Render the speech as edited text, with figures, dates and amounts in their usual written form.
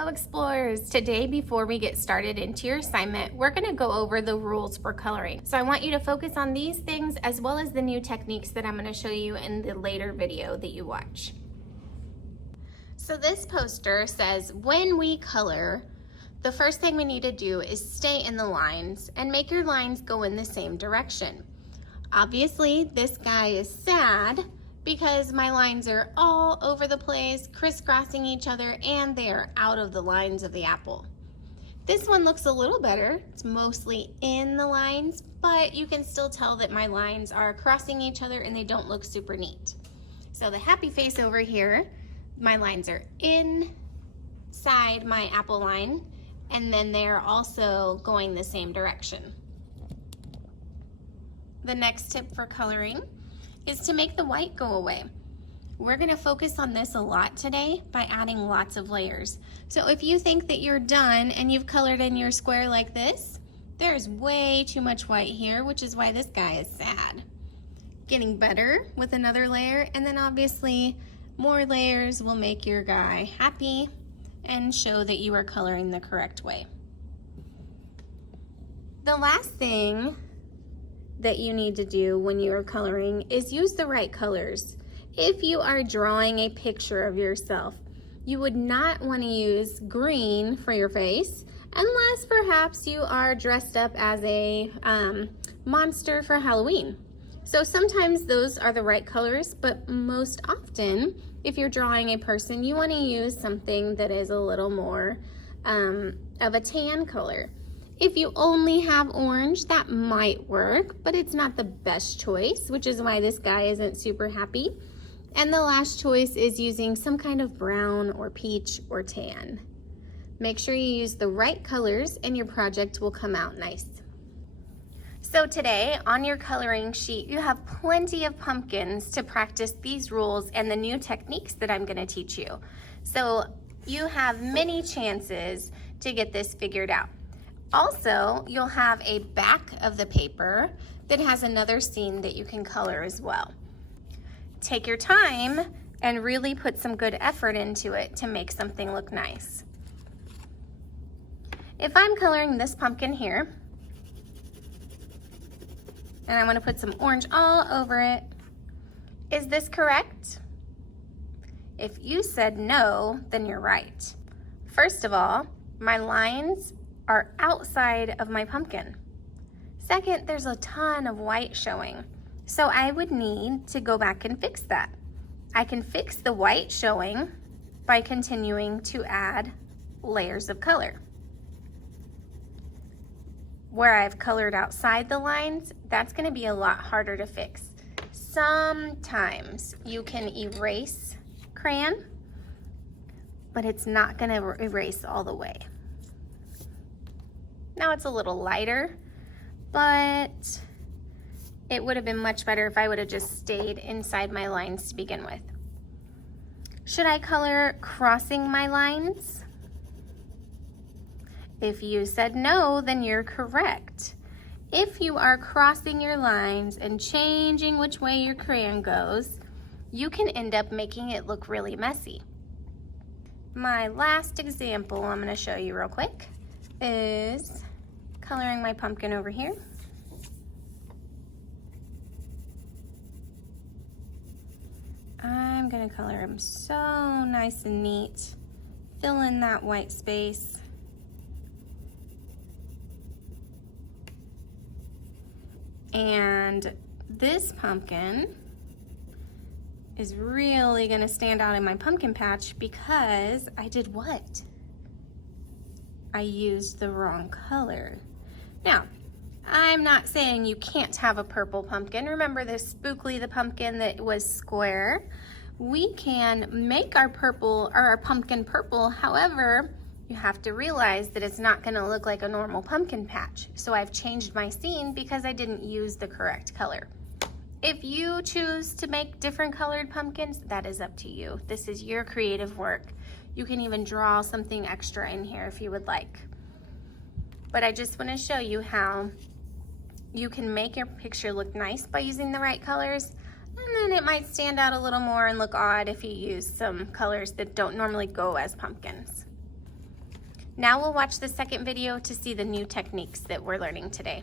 Hello explorers! Today, before we get started into your assignment, we're going to go over the rules for coloring. So I want you to focus on these things as well as the new techniques that I'm going to show you in the later video that you watch. So this poster says, when we color, the first thing we need to do is stay in the lines and make your lines go in the same direction. Obviously, this guy is sad because my lines are all over the place, crisscrossing each other, and they are out of the lines of the apple. This one looks a little better. It's mostly in the lines, but you can still tell that my lines are crossing each other and they don't look super neat. So the happy face over here, my lines are inside my apple line, and then they're also going the same direction. The next tip for coloring is to make the white go away. We're going to focus on this a lot today by adding lots of layers. So if you think that you're done and you've colored in your square like this, there's way too much white here, which is why this guy is sad. Getting better with another layer, and then obviously more layers will make your guy happy and show that you are coloring the correct way. The last thing that you need to do when you are coloring is use the right colors. If you are drawing a picture of yourself, you would not want to use green for your face unless perhaps you are dressed up as a monster for Halloween. So sometimes those are the right colors, but most often if you're drawing a person, you want to use something that is a little more of a tan color. If you only have orange, that might work, but it's not the best choice, which is why this guy isn't super happy. And the last choice is using some kind of brown or peach or tan. Make sure you use the right colors and your project will come out nice. So today on your coloring sheet, you have plenty of pumpkins to practice these rules and the new techniques that I'm going to teach you. So you have many chances to get this figured out. Also, you'll have a back of the paper that has another scene that you can color as well. Take your time and really put some good effort into it to make something look nice. If I'm coloring this pumpkin here, and I'm gonna put some orange all over it, is this correct? If you said no, then you're right. First of all, my lines are outside of my pumpkin. Second, there's a ton of white showing. So I would need to go back and fix that. I can fix the white showing by continuing to add layers of color. Where I've colored outside the lines, that's gonna be a lot harder to fix. Sometimes you can erase crayon, but it's not gonna erase all the way. Now it's a little lighter, but it would have been much better if I would have just stayed inside my lines to begin with. Should I color crossing my lines? If you said no, then you're correct. If you are crossing your lines and changing which way your crayon goes, you can end up making it look really messy. My last example I'm going to show you real quick is coloring my pumpkin over here. I'm gonna color him so nice and neat. Fill in that white space. And this pumpkin is really gonna stand out in my pumpkin patch because I did what? I used the wrong color. Now, I'm not saying you can't have a purple pumpkin. Remember this Spookly the pumpkin that was square? We can make our purple or our pumpkin purple. However, you have to realize that it's not gonna look like a normal pumpkin patch. So I've changed my scene because I didn't use the correct color. If you choose to make different colored pumpkins, that is up to you. This is your creative work. You can even draw something extra in here if you would like. But I just want to show you how you can make your picture look nice by using the right colors, and then it might stand out a little more and look odd if you use some colors that don't normally go as pumpkins. Now we'll watch the second video to see the new techniques that we're learning today.